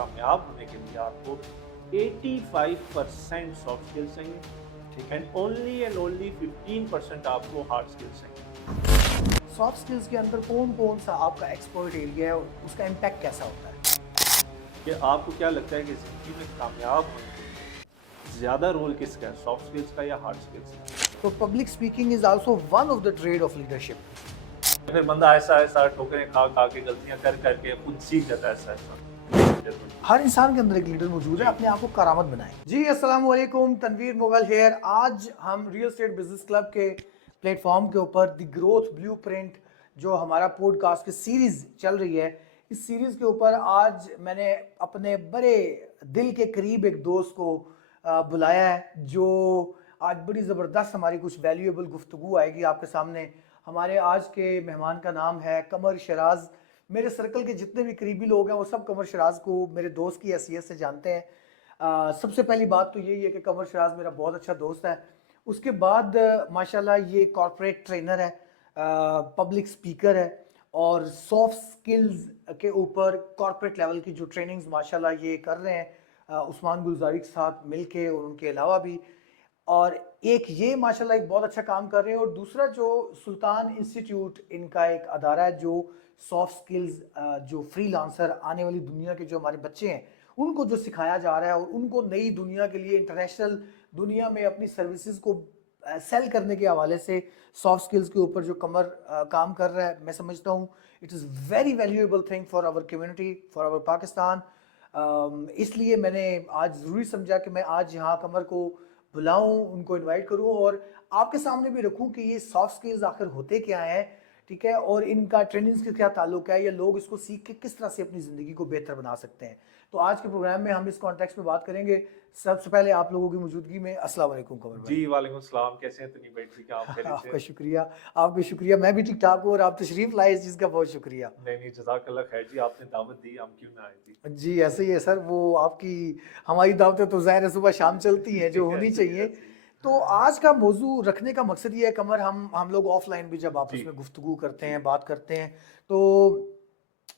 कामयाब होने के लिए आपको 85% सॉफ्ट स्किल्स चाहिए, ठीक है। एंड ओनली 15% आपको हार्ड स्किल्स चाहिए। सॉफ्ट स्किल्स के अंदर कौन कौन सा आपका एक्सपर्ट एरिया है और उसका इम्पैक्ट कैसा होता है? कि आपको क्या लगता है कि ज़िंदगी में कामयाब होने के लिए ज़्यादा रोल किसका है, सॉफ्ट स्किल्स का या हार्ड स्किल्स का? तो public speaking is also one of the trade of leadership. फिर बंदा ऐसा ऐसा ठोकरें खा खा के गलतियां कर करके खुद सीख जाता है ऐसा ऐसा। हर इंसान के अंदर एक लीडर मौजूद है, अपने आप को करामत बनाएं। जी अस्सलाम वालेकुम, तनवीर मुगल हेयर। आज हम रियल एस्टेट बिजनेस क्लब के प्लेटफॉर्म के ऊपर द ग्रोथ ब्लूप्रिंट जो हमारा पॉडकास्ट की सीरीज चल रही है, इस सीरीज के ऊपर आज मैंने अपने बड़े दिल के करीब एक दोस्त को बुलाया है, जो आज बड़ी ज़बरदस्त हमारी कुछ वैल्यूएबल गुफ्तगू आएगी आपके सामने। हमारे आज के मेहमान का नाम है कमर शराज। मेरे सर्कल के जितने भी करीबी लोग हैं वो सब कमर शराज को मेरे दोस्त की हैसियत से जानते हैं। सबसे पहली बात तो यही है कि कमर शराज मेरा बहुत अच्छा दोस्त है। उसके बाद माशाल्लाह ये कॉर्पोरेट ट्रेनर है, पब्लिक स्पीकर है, और सॉफ्ट स्किल्स के ऊपर कॉर्पोरेट लेवल की जो ट्रेनिंग्स माशाल्लाह ये कर रहे हैं उस्मान गुलजारी के साथ मिलके और उनके अलावा भी। और एक ये माशाल्लाह एक बहुत अच्छा काम कर रहे हैं, और दूसरा जो सुल्तान इंस्टीट्यूट इनका एक अदारा है जो सॉफ्ट स्किल्स जो फ्रीलांसर आने वाली दुनिया के जो हमारे बच्चे हैं उनको जो सिखाया जा रहा है और उनको नई दुनिया के लिए इंटरनेशनल दुनिया में अपनी सर्विसेज को सेल करने के हवाले से सॉफ्ट स्किल्स के ऊपर जो कमर काम कर रहा है, मैं समझता हूँ it is very valuable thing for our community, for our Pakistan. इसलिए मैंने आज ज़रूरी समझा कि मैं आज यहाँ कमर को बुलाऊं, उनको इनवाइट करूं और आपके सामने भी रखूं कि ये सॉफ्ट स्किल्स आखिर होते क्या हैं, ठीक है, और इनका ट्रेनिंग्स के क्या ताल्लुक है, या लोग इसको सीख के किस तरह से अपनी ज़िंदगी को बेहतर बना सकते हैं। तो आज के प्रोग्राम में हम इस कॉन्टेक्स्ट में बात करेंगे। सबसे पहले आप लोगों की मौजूदगी में अस्सलाम वालेकुम कमर भाई। जी वालेकुम सलाम, कैसे हैं तनी भाई? ठीक है, आप खैरियत से? आपका शुक्रिया, आपका शुक्रिया। मैं भी ठीक ठाक हूँ और आप तशरीफ़ लाए इस चीज़ का बहुत शुक्रिया। नहीं नहीं, जज़ाकल्लाह खैर जी, आपने दावत दी, हम क्यों ना आए जी। जी ऐसे ही है सर, वो आपकी हमारी दावतें तो ज़ाहिर है सुबह शाम चलती हैं जो होनी ऐसे ही चाहिए। ऐसे ही। तो आज का मौजू रखने का मकसद ये है कमर, हम लोग ऑफलाइन भी जब आपस जी में गुफ्तगू करते जी हैं, बात करते हैं, तो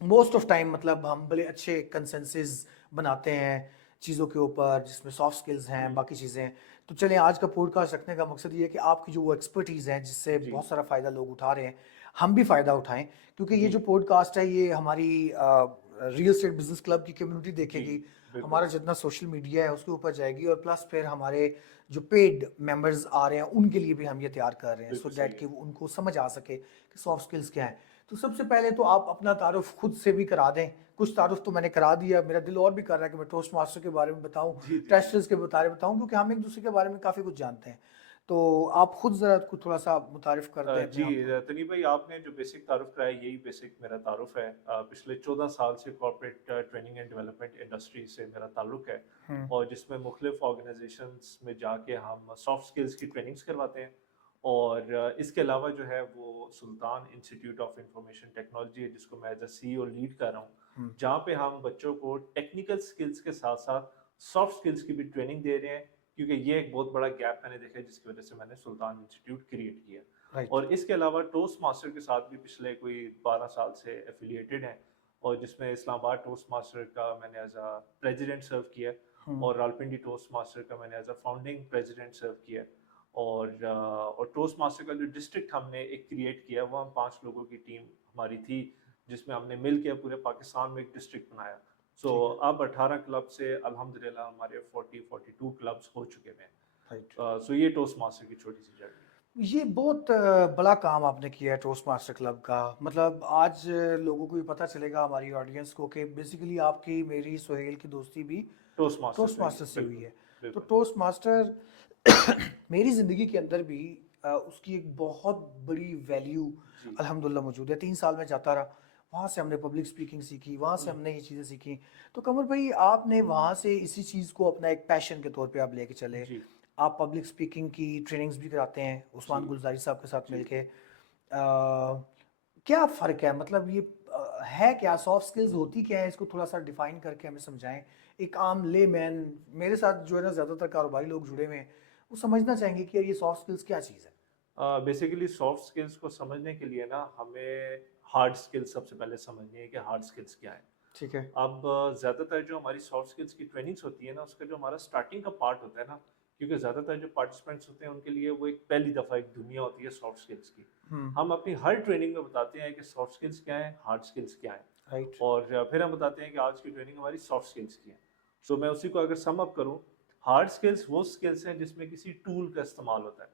मोस्ट ऑफ टाइम मतलब हम बड़े अच्छे कंसेंसस बनाते हैं चीज़ों के ऊपर जिसमें सॉफ्ट स्किल्स हैं, बाकी चीज़ें हैं। तो चलें, आज का पॉडकास्ट रखने का मकसद ये है कि आपकी जो वो एक्सपर्टीज़ है जिससे जी बहुत सारा फ़ायदा लोग उठा रहे हैं, हम भी फ़ायदा उठाएं, क्योंकि ये जी जो पॉडकास्ट है ये हमारी रियल एस्टेट बिजनेस क्लब की कम्युनिटी जी, देखेगी, बिल्कुल हमारा जितना सोशल मीडिया है उसके ऊपर जाएगी, और प्लस फिर हमारे जो पेड मेंबर्स आ रहे हैं उनके लिए भी हम ये तैयार कर रहे हैं सो बिल्कुल सही दैट है। कि उनको समझ आ सके कि सॉफ्ट स्किल्स क्या है। तो सबसे पहले तो आप अपना तारुफ खुद से भी करा दें। कुछ तारुफ तो मैंने करा दिया, मेरा दिल और भी कर रहा है कि मैं टोस्ट मास्टर के बारे में बताऊं, जी जी जी। टेस्टर्स के बारे में बताऊं, क्योंकि हम एक दूसरे के बारे में काफ़ी कुछ जानते हैं। तो आप खुद ज़रा कुछ थोड़ा सा मुतारिफ कर दें अपने जी आप को। तनी भाई, आपने जो बेसिक तारुफ कराया यही बेसिक मेरा तारुफ है। पिछले 14 साल से corporate training and development industry से मेरा ताल्लुक है, हम्म। और जिसमें मुख्तलिफ ऑर्गेनाइजेशंस में जाके हम सॉफ्ट स्किल्स की ट्रेनिंग्स करवाते हैं। और इसके अलावा जो है वो सुल्तान इंस्टीट्यूट ऑफ इंफॉर्मेशन टेक्नोलॉजी है, जिसको मैं एज ए CEO लीड कर रहा हूँ, हम्म। जहाँ पे हम बच्चों को टेक्निकल स्किल्स के साथ साथ सॉफ्ट स्किल्स की भी ट्रेनिंग दे रहे हैं, क्योंकि ये एक बहुत बड़ा गैप मैंने देखा है, जिसकी वजह से मैंने सुल्तान इंस्टीट्यूट क्रिएट किया। राइट। और इसके अलावा टोस्ट मास्टर के साथ भी पिछले कोई 12 साल से एफिलिएटेड हैं, और जिसमें इस्लामाबाद टोस्ट मास्टर का मैंने एज अ प्रेसिडेंट सर्व किया, हम्म। और रावलपिंडी टोस्ट मास्टर का मैंने एज अ फाउंडिंग प्रेसिडेंट सर्व किया। और टोस्ट मास्टर का जो डिस्ट्रिक्ट हमने एक क्रिएट किया, वो हम 5 लोगों की टीम हमारी थी, जिसमें हमने मिल के पूरे पाकिस्तान में एक डिस्ट्रिक्ट बनाया। सो ठीक है। अब 18 क्लब से अल्हम्दुलिल्लाह हमारे 42 क्लब्स हो चुके राइट। हैं। सो ये टोस्ट मास्टर की छोटी सी जर्नी। ये बहुत बड़ा काम आपने किया है टोस्ट मास्टर क्लब का। मतलब आज लोगों को भी पता चलेगा, हमारी ऑडियंस को, कि बेसिकली आपकी मेरी सोहेल की दोस्ती भी टोस्ट मास्टर टोस्ट से हुई मास्टर है, से हुई बिल्कुल है। तो बिल्कुल। टोस्ट मास्टर मेरी ज़िंदगी के अंदर भी उसकी एक बहुत बड़ी वैल्यू जी अल्हम्दुलिल्लाह मौजूद है। 3 साल में जाता रहा, वहाँ से हमने पब्लिक स्पीकिंग सीखी, वहाँ से हमने ये चीज़ें सीखी। तो कमर भाई, आपने वहाँ से इसी चीज़ को अपना एक पैशन के तौर पे आप लेके चले। जी आप पब्लिक स्पीकिंग की ट्रेनिंग्स भी कराते हैं जी उस्मान गुलजारी साहब के साथ जी। मिलके। क्या फ़र्क है, मतलब ये है क्या, सॉफ्ट स्किल्स होती क्या है, इसको थोड़ा सा डिफाइन करके हमें समझाएं। एक आम ले मैन, मेरे साथ जो है ना ज़्यादातर कारोबारी लोग जुड़े हुए हैं, वो समझना चाहेंगे कि यार ये सॉफ्ट स्किल्स क्या चीज़ है। बेसिकली सॉफ्ट स्किल्स को समझने के लिए ना हमें हार्ड स्किल्स सबसे पहले समझनी है कि हार्ड स्किल्स क्या है। ठीक है। अब ज़्यादातर जो हमारी सॉफ्ट स्किल्स की ट्रेनिंग्स होती है ना, उसका जो हमारा स्टार्टिंग का पार्ट होता है ना, क्योंकि ज़्यादातर जो पार्टिसिपेंट्स होते हैं उनके लिए वो एक पहली दफ़ा एक दुनिया होती है सॉफ्ट स्किल्स की। हम अपनी हर ट्रेनिंग में बताते हैं कि सॉफ्ट स्किल्स क्या है, हार्ड स्किल्स क्या है, राइट। और फिर हम बताते हैं कि आज की ट्रेनिंग हमारी सॉफ्ट स्किल्स की है। सो मैं उसी को अगर सम अप करूँ, हार्ड स्किल्स वो स्किल्स हैं जिसमें किसी टूल का इस्तेमाल होता है,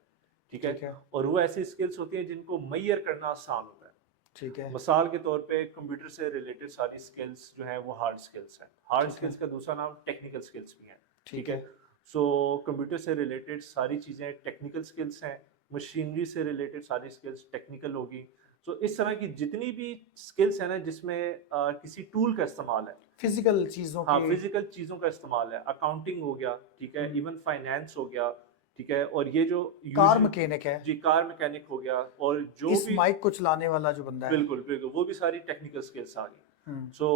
ठीक है, ठीक है। और वो ऐसी स्किल्स होती हैं जिनको मैयर करना आसान होता है। ठीक है। मिसाल के तौर पे कंप्यूटर से रिलेटेड सारी स्किल्स जो हैं वो हार्ड स्किल्स हैं। हार्ड ठीक है। स्किल्स का दूसरा नाम टेक्निकल स्किल्स भी हैं, ठीक ठीक है। है। सो कंप्यूटर से रिलेटेड सारी चीज़ें टेक्निकल स्किल्स हैं, मशीनरी से रिलेटेड सारी स्किल्स टेक्निकल होगी। सो इस तरह की जितनी भी स्किल्स हैं ना जिसमें किसी टूल का इस्तेमाल है, फिजिकल चीजों हाँ, के। फिजिकल चीज़ों का इस्तेमाल है, अकाउंटिंग हो गया, ठीक है, हम्म। इवन फाइनेंस हो गया, ठीक है, और ये जो कार यूजुअल, मैकेनिक है। जी, कार मैकेनिक हो गया, और जो इस भी, माइक को चलाने वाला जो बंदा है। बिल्कुल बिल्कुल, वो भी सारी टेक्निकल स्किल्स आ गई। हम्म। सो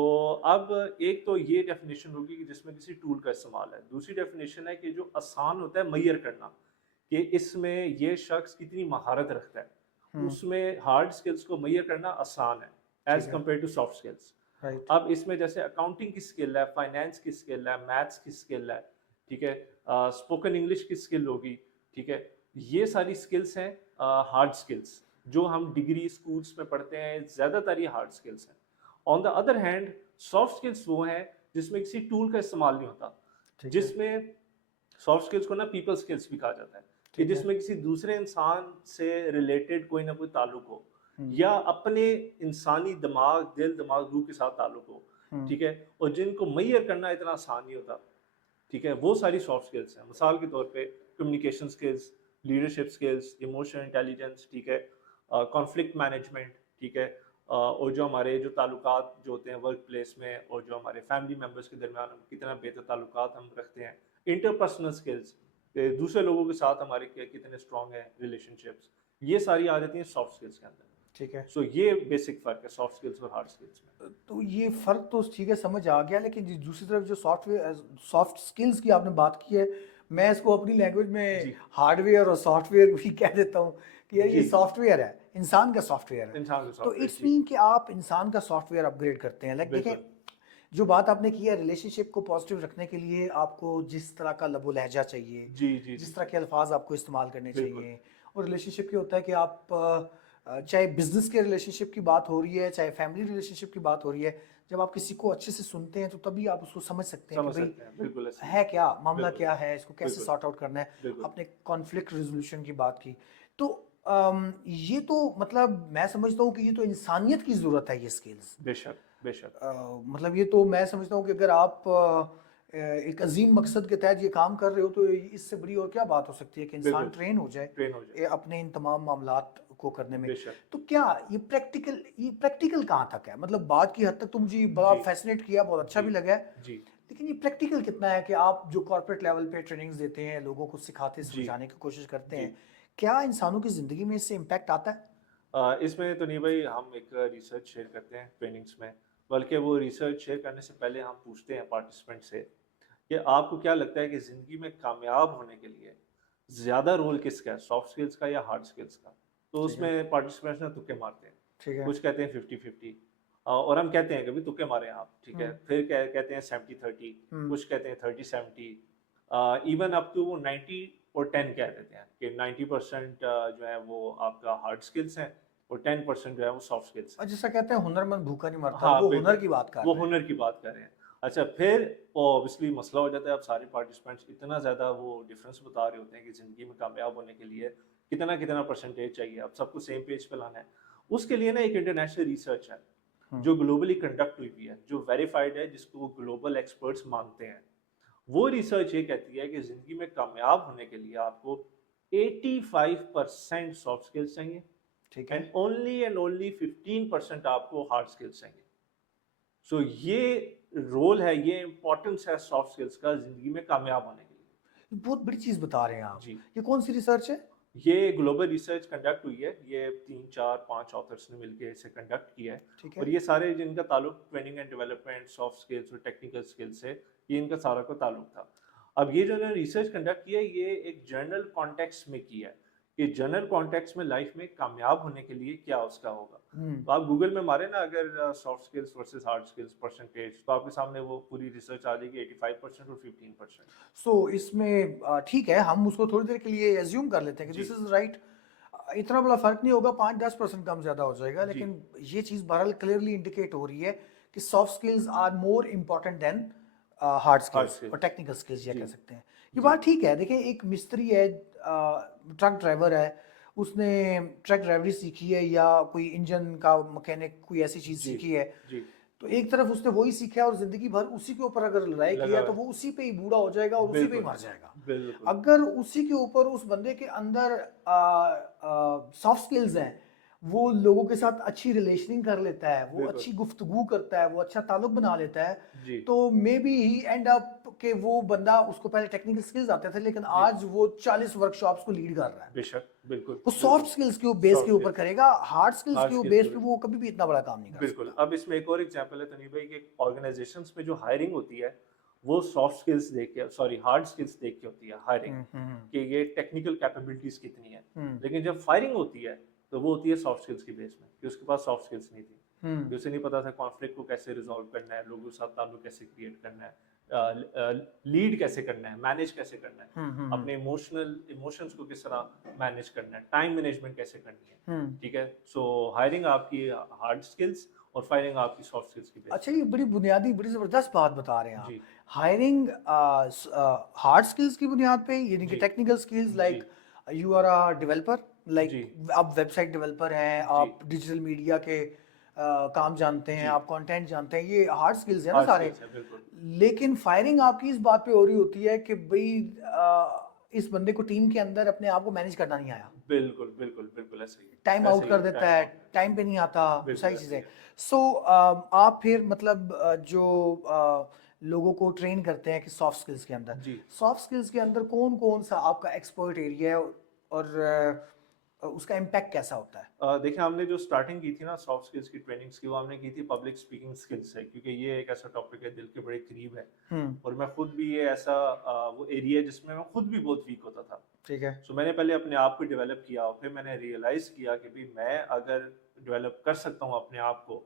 अब एक तो ये डेफिनेशन होगी कि जिसमें किसी टूल का इस्तेमाल है। दूसरी डेफिनेशन है कि जो आसान होता है मैयर करना, कि इसमें ये शख्स कितनी महारत रखता है, हम्म। उसमें हार्ड स्किल्स को मैयर करना आसान है एज ठीक है। Compare to soft skills. Right. अब इसमें जैसे अकाउंटिंग की स्किल है, फाइनेंस की स्किल है, मैथ्स की स्किल है, ठीक है, स्पोकन इंग्लिश की स्किल होगी, ठीक है, ये सारी स्किल्स हैं हार्ड स्किल्स जो हम डिग्री स्कूल्स में पढ़ते हैं, ज़्यादातर ये हार्ड स्किल्स हैं। On the other hand soft skills वो हैं जिसमें किसी टूल का इस्तेमाल नहीं होता, ठीक है। जिसमें सॉफ्ट स्किल्स को ना पीपल स्किल्स भी कहा जाता है, कि ठीक है। जिसमें किसी दूसरे इंसान से रिलेटेड कोई ना कोई ताल्लुक हो, हम्म। या अपने इंसानी दिमाग, दिल दिमाग, रूह के साथ ताल्लुक हो, हम्म। ठीक है, और जिनको मैयर करना इतना आसान नहीं होता, ठीक है, वो सारी सॉफ्ट स्किल्स हैं। मिसाल के तौर पे communication skills, leadership skills, emotional intelligence, ठीक है, कॉन्फ्लिक्ट मैनेजमेंट, ठीक है, और जो हमारे जो ताल्लुकात जो होते हैं वर्क प्लेस में, और जो हमारे फैमिली मेम्बर्स के दरमियान हम कितना बेहतर ताल्लुकात हम रखते हैं, इंटरपर्सनल स्किल्स, दूसरे लोगों के साथ हमारे कितने स्ट्रॉन्ग हैं रिलेशनशिप्स, ये सारी आ जाती हैं सॉफ्ट स्किल्स के अंदर। ठीक है। सो ये बेसिक फ़र्क है सॉफ्ट स्किल्स और हार्ड स्किल्स में। तो ये फर्क तो ठीक है, समझ आ गया, लेकिन दूसरी तरफ जो सॉफ्ट स्किल्स की आपने बात की है, मैं इसको अपनी लैंग्वेज में जी हार्डवेयर और सॉफ्टवेयर भी कह देता हूँ कि यार ये जी, सॉफ्टवेयर है, इंसान का सॉफ्टवेयर है। इंसान का तो सॉफ्टवेयर, इट्स जी, मीन कि आप इंसान का सॉफ्टवेयर अपग्रेड करते हैं। लाइक देखें, बिल्कुल जो बात आपने की है, रिलेशनशिप को पॉजिटिव रखने के लिए आपको जिस तरह का लबो लहजा चाहिए, जी जी जी जिस तरह जी, के अल्फाज आपको इस्तेमाल करने बिल्कुल चाहिए, और रिलेशनशिप के होता है कि आप चाहे बिजनेस के रिलेशनशिप की बात हो रही है, चाहे फैमिली रिलेशनशिप की बात हो रही है, जब आप किसी को अच्छे से सुनते हैं तो तभी आप उसको समझ सकते हैं कि समझ भाई सकते हैं, बिल्कुल ऐसे ही है है, क्या मामला, बिल्कुल क्या है, इसको कैसे बिल्कुल सॉर्ट आउट करना है। बिल्कुल, आपने कॉन्फ्लिक्ट रिजोल्यूशन की बात की, तो ये तो मतलब मैं समझता हूँ कि ये तो इंसानियत की ज़रूरत है ये स्किल्स। बेशक बेशक, मतलब ये तो मैं समझता हूँ कि अगर आप एक अजीम मकसद के तहत ये काम कर रहे हो तो इससे बड़ी और क्या बात हो सकती है कि इंसान बिल्कुल ट्रेन हो जाए ट्रेन हो जाए, अपने इन तमाम मामलात को करने में। बेशक, तो क्या ये प्रैक्टिकल कहाँ तक है? मतलब बात की हद तक तो मुझे ये बड़ा जी फैसिनेट किया, बहुत अच्छा जी भी लगा है, जी लेकिन ये प्रैक्टिकल कितना है कि आप जो कॉर्पोरेट लेवल पे ट्रेनिंग्स देते हैं, लोगों को सिखाते जी समझाने की कोशिश करते जी। हैं, क्या इंसानों की ज़िंदगी में इससे इम्पैक्ट आता है? इसमें तो नहीं भाई, हम एक रिसर्च शेयर करते हैं ट्रेनिंग्स में, बल्कि वो रिसर्च शेयर करने से पहले हम पूछते हैं पार्टिसिपेंट से कि आपको क्या लगता है कि ज़िंदगी में कामयाब होने के लिए ज़्यादा रोल किसका है, सॉफ्ट स्किल्स का या हार्ड स्किल्स का? तो ठीक है। उसमें पार्टिसिपेंट्स ना तुक्के मारते हैं, ठीक है। कुछ कहते हैं 50-50, और हम कहते हैं कि भाई तुक्के मारे आप, ठीक है, हम्म। फिर कहते हैं 70-30, हम्म। कुछ कहते हैं 30-70, इवन अप टू वो 90 और 10 कह देते हैं कि 90% जो है वो आपका हार्ड स्किल्स हैं, और 10% जो है वो सॉफ्ट स्किल्स और हैं। जैसा कहते हैं हुनरमंद भूखा नहीं मरता, हाँ वो हुनर बिल्कुल, की बात कर वो रहे हैं। हुनर की बात कर रहे हैं। अच्छा, फिर ऑब्वियसली मसला हो जाता है, अब सारे पार्टिसिपेंट्स इतना ज़्यादा वो डिफरेंस बता रहे होते हैं कि ज़िंदगी में कामयाब होने के लिए कितना कितना परसेंटेज चाहिए, अब सबको सेम पेज पे लाना है। उसके लिए ना एक इंटरनेशनल रिसर्च है हम्म। जो ग्लोबली कंडक्ट हुई हुई है, जो वेरीफाइड है, जिसको ग्लोबल एक्सपर्ट्स मानते हैं। वो रिसर्च ये कहती है कि ज़िंदगी में कामयाब होने के लिए आपको 85% सॉफ्ट स्किल्स चाहिए, ठीक है। एंड ओनली 15% आपको हार्ड स्किल्स चाहिए। सो ये रोल है, ये इंपॉर्टेंस है सॉफ्ट स्किल्स का ज़िंदगी में कामयाब होने के लिए। बहुत बड़ी चीज बता रहे हैं आप। जी, ये कौन सी रिसर्च है? ये ग्लोबल रिसर्च कंडक्ट हुई है, ये 3 4 5 ऑथर्स ने मिलकर इसे कंडक्ट किया है, ठीक और है। ये सारे जिनका ताल्लुक training and development, soft skills और टेक्निकल स्किल्स से, ये इनका सारा का ताल्लुक था। अब ये जो इन्होंने रिसर्च कंडक्ट किया है, ये एक जर्नल कॉन्टेक्स्ट में किया है, कि जनरल कॉन्टेक्स्ट में लाइफ में कामयाब होने के लिए क्या उसका होगा। तो आप गूगल में मारे ना अगर soft skills versus hard skills percentage, तो आपके सामने वो पूरी रिसर्च आ जाएगी 85% और 15%। सो इसमें ठीक है, हम उसको थोड़ी देर के लिए एज्यूम कर लेते हैं कि जी। दिस इज राइट, इतना बड़ा फर्क नहीं होगा, 5-10% कम ज़्यादा हो जाएगा, जी। लेकिन ये चीज़ बहरहाल क्लियरली इंडिकेट हो रही है कि soft skills are more important than hard hard skills skill. और टेक्निकल स्किल्स ये जी। कह सकते हैं। ये जी। बात ठीक है। देखिए, एक मिस्त्री है, ट्रक ड्राइवर है, उसने ट्रक ड्राइवरी सीखी है या कोई इंजन का मैकेनिक कोई ऐसी चीज़ जी। सीखी है, जी। तो एक तरफ उसने वही सीखा है और जिंदगी भर उसी के ऊपर अगर लड़ाई लगा किया हुआ तो है। वो उसी पे ही बूढ़ा हो जाएगा और उसी पे ही बिल्कुल। मर जाएगा। बिल्कुल। अगर उसी के ऊपर उस बंदे के अंदर सॉफ्ट स्किल्स हैं, वो लोगों के साथ अच्छी रिलेशनिंग कर लेता है, वो बिल्कुल। अच्छी गुफ्तगू करता है, वो अच्छा ताल्लुक बना लेता है, जी। तो may be he and up के वो बंदा, उसको पहले टेक्निकल स्किल्स आते थे लेकिन जी। आज वो 40 वर्कशॉप्स को लीड कर रहा है। बेशक। बिल्कुल। वो सॉफ्ट बिल्कुल। स्किल्स के बेस सॉफ्ट के ऊपर स्किल्स। करेगा, हार्ड स्किल्स हार्ड के स्किल्स बेस पे। पे वो कभी भी इतना बड़ा काम नहीं कर बिल्कुल। सकता। अब इसमें एक और एग्जांपल है तनीब भाई कि ऑर्गेनाइजेशंस में जो हायरिंग होती है वो सॉफ्ट स्किल्स देख के, सॉरी हार्ड स्किल्स देख के होती है हायरिंग, कि ये टेक्निकल कैपेबिलिटीज कितनी है। लेकिन जब फायरिंग होती है तो वो होती है सॉफ्ट स्किल्स की बेस में, कि उसके पास सॉफ्ट स्किल्स नहीं थी, कि उसे नहीं पता था कॉन्फ्लिक्ट को कैसे रिजॉल्व करना है, लोगों के साथ ताल्लुक कैसे क्रिएट करना है, लीड कैसे करना है, मैनेज कैसे करना है, अपने इमोशंस को किस तरह मैनेज करना है, टाइम मैनेजमेंट कैसे करनी है। ठीक है, सो हायरिंग आपकी हार्ड स्किल्स और फायरिंग आपकी सॉफ्ट स्किल्स की बेस। अच्छा, ये बड़ी बुनियादी, बड़ी ज़बरदस्त बात बता रहे हैं आप। जी। हायरिंग हार्ड स्किल्स की बुनियाद पे, यानी कि जी। टेक्निकल स्किल्स जी। Like you are a developer, जी। लाइक आप वेबसाइट डेवलपर हैं, जी। आप डिजिटल मीडिया के काम जानते हैं, जी। आप कंटेंट जानते हैं, ये हार्ड स्किल्स है ना हार्ड सारे। स्किल्स है बिल्कुल। लेकिन फायरिंग आपकी इस बात पे हो रही होती है कि भाई इस बंदे को टीम के अंदर अपने आप को मैनेज करना नहीं आया, बिल्कुल बिल्कुल बिल्कुल ऐसे ही टाइम ऐसे आउट ही कर देता टाइम है, आउट टाइम पे नहीं आता, बिल्कुल सारी ऐसे ही चीज़ें। है। सो आप फिर मतलब जो लोगों को ट्रेन करते हैं कि सॉफ्ट स्किल्स के अंदर, जी। सॉफ्ट स्किल्स के अंदर कौन कौन सा आपका एक्सपर्ट एरिया है और उसका इम्पैक्ट कैसा होता है? देखिए, हमने जो स्टार्टिंग की थी ना सॉफ्ट स्किल्स की ट्रेनिंग्स की, वो हमने की थी पब्लिक स्पीकिंग स्किल्स से, क्योंकि ये एक ऐसा टॉपिक है दिल के बड़े करीब है, और मैं खुद भी ये ऐसा वो एरिया है जिसमें मैं खुद भी बहुत वीक होता था। ठीक है। सो मैंने पहले अपने आप को डेवलप किया और फिर मैंने रियलाइज किया कि भाई मैं अगर डेवलप कर सकता हूँ अपने आप को,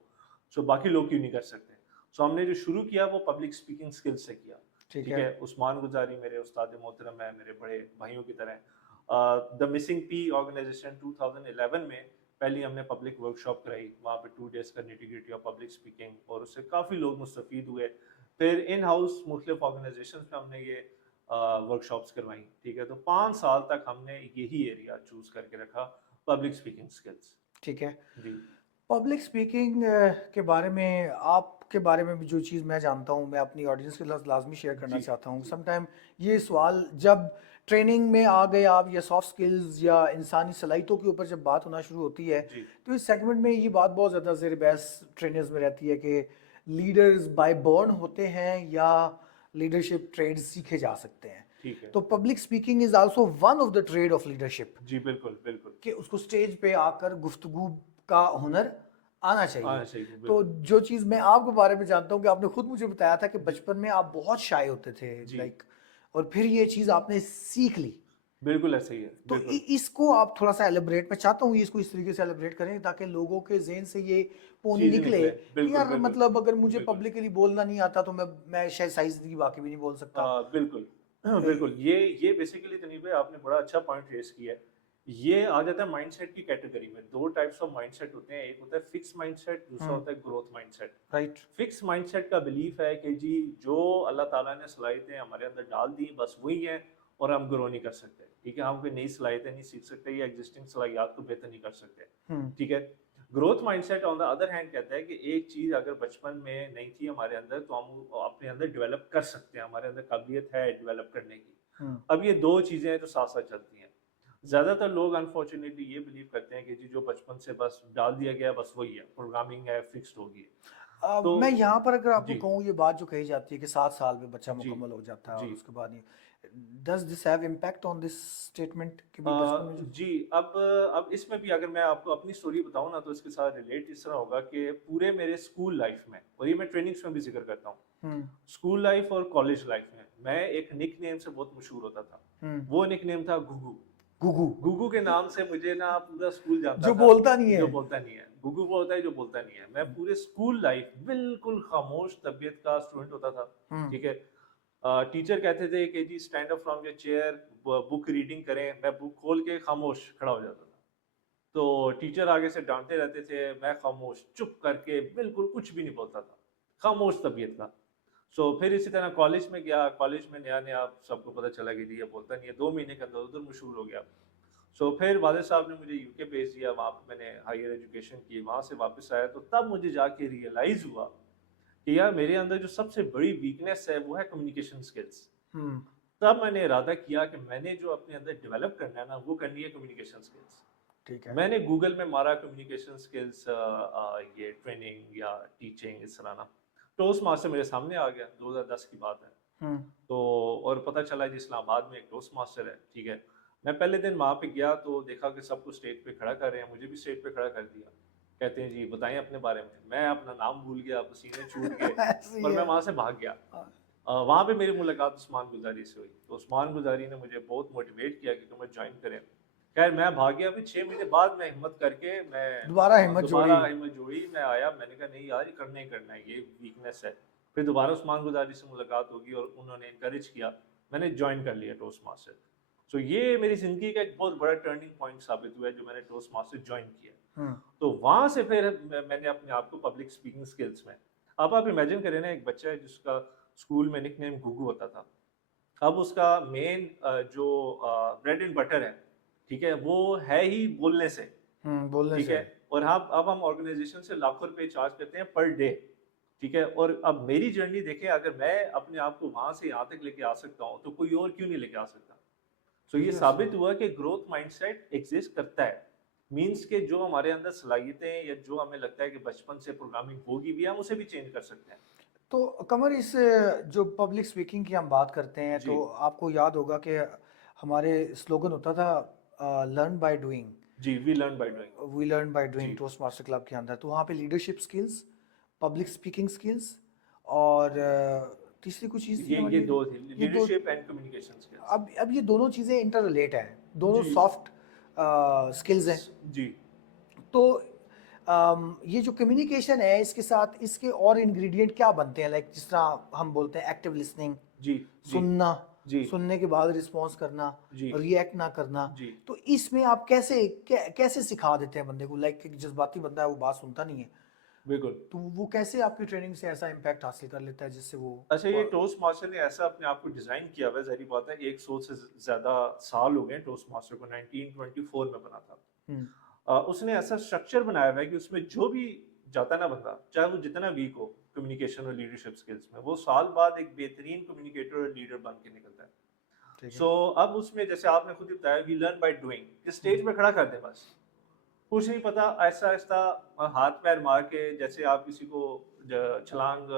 सो बाकी लोग क्यों नहीं कर सकते। सो हमने जो शुरू किया वो पब्लिक स्पीकिंग स्किल्स से किया। ठीक ठीक है। है, उस्मान गुजारी मेरे उस्ताद मोहतरम है, मेरे बड़े भाइयों की तरह। द मिसिंग पी ऑर्गेनाइजेशन 2011 में पहली हमने पब्लिक वर्कशॉप कराई, वहाँ पे 2 डेज का निटी-ग्रिटी ऑफ पब्लिक स्पीकिंग, और उससे काफ़ी लोग मुस्तफ़ीद हुए। फिर इन हाउस मुख्तलिफ ऑर्गेनाइजेशंस में हमने ये वर्कशॉप्स करवाई। ठीक है, तो 5 साल तक हमने यही एरिया चूज करके रखा, पब्लिक स्पीकिंग स्किल्स। ठीक है। जी। पब्लिक स्पीकिंग के बारे में, आपके बारे में भी जो चीज़ मैं जानता हूँ, मैं अपनी ऑडियंस के साथ लाजमी शेयर करना जी। चाहता हूँ। जी। समटाइम ये सवाल जब ट्रेनिंग में आ गए आप, या सॉफ्ट स्किल्स या इंसानी सलाहियतों के ऊपर जब बात होना शुरू होती है, जी। तो इस सेगमेंट में ये बात बहुत ज़्यादा ज़ेर बहस ट्रेनर्स में रहती है कि लीडर्स बाय बॉर्न होते हैं या लीडरशिप ट्रेड सीखे जा सकते हैं। ठीक है। तो public speaking is also one of the trade of leadership, जी बिल्कुल बिल्कुल। कि उसको स्टेज पे आकर गुफ्तगू का हुनर आना चाहिए। आना चाहिए तो बिल्कुल। जो चीज़ मैं आपके बारे में जानता हूँ कि आपने खुद मुझे बताया था कि बचपन में आप बहुत शाय होते थे, जी। लाइक, और फिर ये चीज़ आपने सीख ली। बिल्कुल ऐसे ही है तो बिल्कुल। इसको आप थोड़ा सा एलिब्रेट, मैं चाहता हूँ इसको इस तरीके से एलिब्रेट करें ताकि लोगों के जहन से ये पोनी चीज़ निकले निकले कि बिल्कुल यार बिल्कुल मतलब अगर मुझे बिल्कुल। पब्लिकली बोलना नहीं आता तो मैं शायद सारी जिंदगी बाकी भी नहीं बोल सकता। बिल्कुल। हाँ, बिल्कुल, ये बेसिकली तनीब भाई आपने बड़ा अच्छा पॉइंट रेज किया है। ये आ जाता है माइंडसेट की कैटेगरी में। 2 टाइप्स ऑफ माइंडसेट होते हैं, एक होता है फिक्स माइंडसेट, दूसरा होता है growth mindset. Right. Fix mindset का बिलीफ है कि जी जो अल्लाह ताला ने सलाहियतें हमारे अंदर डाल दी बस वही है, और हम ग्रो नहीं कर सकते। ठीक है, हम कोई नई सलाहियतें नहीं सीख सकते या एग्जिस्टिंग सलाहियत को बेहतर नहीं कर सकते। ठीक है, growth mindset on the other hand कहता है कि एक चीज अगर बचपन में नहीं थी हमारे अंदर तो हम अपने अंदर डेवलप कर सकते हैं, हमारे अंदर काबिलियत है डेवलप करने की। अब ये दो चीजें हैं जो साथ साथ चलती हैं। ज्यादातर लोग अनफॉर्चुनेटली ये बिलीव करते हैं कि जी जो बचपन से बस डाल दिया गया बस वही है, प्रोग्रामिंग है, फिक्स्ड होगी। तो मैं यहाँ पर अगर आपको जी कहूँ, ये बात जो कही जाती है कि 7 साल में बच्चा जी मुकम्मल हो जाता है जी और उसके बाद नहीं, does this have impact on this statement कि भी बचपन में जो जी। अब इसमें भी अगर मैं आपको अपनी स्टोरी बताऊं ना तो इसके साथ रिलेट इस तरह होगा कि पूरे मेरे स्कूल लाइफ में, और ये मैं ट्रेनिंग्स में भी जिक्र करता हूँ, स्कूल लाइफ और कॉलेज लाइफ में मैं एक निक नेम से बहुत मशहूर होता था। वो निक नेम था घुघू। गुगू गुगू के नाम से मुझे ना पूरा स्कूल जानता जो था, बोलता नहीं है। जो बोलता नहीं है। गुगू वो होता है जो बोलता नहीं है। मैं पूरे स्कूल लाइफ बिल्कुल खामोश तबीयत का स्टूडेंट होता था, ठीक है। टीचर कहते थे कि जी stand up from your chair, book reading करें, मैं बुक खोल के खामोश खड़ा हो जाता था। तो टीचर आगे से डांटते रहते थे, मैं खामोश चुप करके बिल्कुल कुछ भी नहीं बोलता था, खामोश तबीयत का। सो फिर इसी तरह कॉलेज में गया, कॉलेज में नया नया सबको पता चला कि जी ये बोलता नहीं है, 2 महीने के अंदर उधर मशहूर हो गया। सो फिर वाले साहब ने मुझे यूके भेज दिया, वहाँ पे मैंने हायर एजुकेशन की, वहाँ से वापस आया तो तब मुझे जाके रियलाइज हुआ कि यार मेरे अंदर जो सबसे बड़ी वीकनेस है वो है कम्युनिकेशन स्किल्स। तब मैंने इरादा किया कि मैंने जो अपने अंदर डेवलप करना है ना, वो करनी है कम्युनिकेशन स्किल्स। ठीक है। मैंने गूगल में मारा कम्युनिकेशन स्किल्स, ये ट्रेनिंग या टीचिंग इस तरह ना, टोस्ट मास्टर मेरे सामने आ गया, 2010 की बात है। तो और पता चला जी इस्लामाबाद में एक टोस्ट मास्टर है, ठीक है। मैं पहले दिन वहाँ पे गया तो देखा कि सबको स्टेज पे खड़ा कर रहे हैं, मुझे भी स्टेज पे खड़ा कर दिया। कहते हैं जी बताएं अपने बारे में। मैं अपना नाम भूल गया, पसीने छूट गए ऐसे ही और मैं है। वहाँ से भाग गया। वहाँ पे मेरी मुलाकात उस्मान गुजारी से हुई, तो उस्मान गुजारी ने मुझे बहुत मोटिवेट किया कि तुम्हें ज्वाइन करें। खैर मैं भाग गया, फिर 6 महीने बाद मैं हिम्मत करके मैं दोबारा हिम्मत जोड़ी, मैं आया, मैंने कहा नहीं यार ये करना ही करना है, ये वीकनेस है। फिर दोबारा उस्मान गुजारी से मुलाकात होगी और उन्होंने इनकरेज किया, मैंने ज्वाइन कर लिया टोस्ट मास्टर। सो ये मेरी ज़िंदगी का एक बहुत बड़ा टर्निंग पॉइंट साबित हुआ है जो मैंने टोस्ट मास्टर ज्वाइन किया। तो वहाँ से फिर मैंने अपने आप को पब्लिक स्पीकिंग स्किल्स में, अब आप इमेजिन करें ना, एक बच्चा है जिसका स्कूल में निकनेम गुगू होता था, अब उसका मेन जो ब्रेड एंड बटर है, ठीक है, वो है ही बोलने से, बोलने ठीक से। है। और अब हम ऑर्गेनाइजेशन से लाखों रुपए चार्ज करते हैं पर डे, ठीक है। और अब मेरी जर्नी देखें, अगर मैं अपने आप को वहां से यहाँ तक लेके आ सकता हूँ तो कोई और क्यों नहीं लेके आ सकता। सो ये साबित हुआ कि ग्रोथ माइंडसेट एग्जिस्ट करता है, मींस के जो हमारे अंदर सलाहियतें या जो हमें लगता है कि बचपन से प्रोग्रामिंग होगी भी, हम उसे भी चेंज कर सकते हैं। तो कमर, इस जो पब्लिक स्पीकिंग की हम बात करते हैं जी तो आपको याद होगा कि हमारे स्लोगन होता था लर्न बाय डूइंग। जी, we learn by doing. We learn by जी डूइंग टोस्ट मास्टर क्लब के अंदर, तो वहाँ पे leadership skills, public speaking skills और तीसरी कुछ चीज़ थी ये हमारी, दो थी, ये दो। Leadership and communication skills. अब ये दोनों चीज़ें इंटर रिलेट हैं, दोनों जी सॉफ्ट स्किल्स हैं। जी तो ये जो कम्युनिकेशन है इसके साथ इसके और इंग्रेडिएंट क्या बनते हैं, लाइक जिस तरह हम बोलते हैं एक्टिव लिसनिंग, जी जी सुनना, जी सुनने के बाद रिस्पॉन्स करना, जी रिएक्ट ना करना। जी। तो इसमें आप कैसे सिखा देते हैं बंदे को, लाइक एक जज्बाती बंदा है वो बात सुनता नहीं है, बिल्कुल। तो वो कैसे आपकी ट्रेनिंग से ऐसा इम्पैक्ट हासिल कर लेता है जिससे वो अच्छा, ये टोस्ट मास्टर ने ऐसा अपने आप को डिजाइन किया हुआ है, ज़ाहिर बात है 100 से ज्यादा साल हो गए टोस्ट मास्टर को, 1924 में बना था। उसने ऐसा स्ट्रक्चर बनाया हुआ है कि उसमें जो भी जाता है ना बंदा, चाहे वो जितना वीक हो कम्युनिकेशन और लीडरशिप स्किल्स में, वो साल बाद एक बेहतरीन कम्युनिकेटर और लीडर बन के निकलता है। सो अब उसमें जैसे आपने खुद ही बताया, वी लर्न बाय डूइंग, कि स्टेज पे खड़ा कर दे बस, कुछ नहीं पता, ऐसा ऐसा हाथ पैर मार के, जैसे आप किसी को छलांग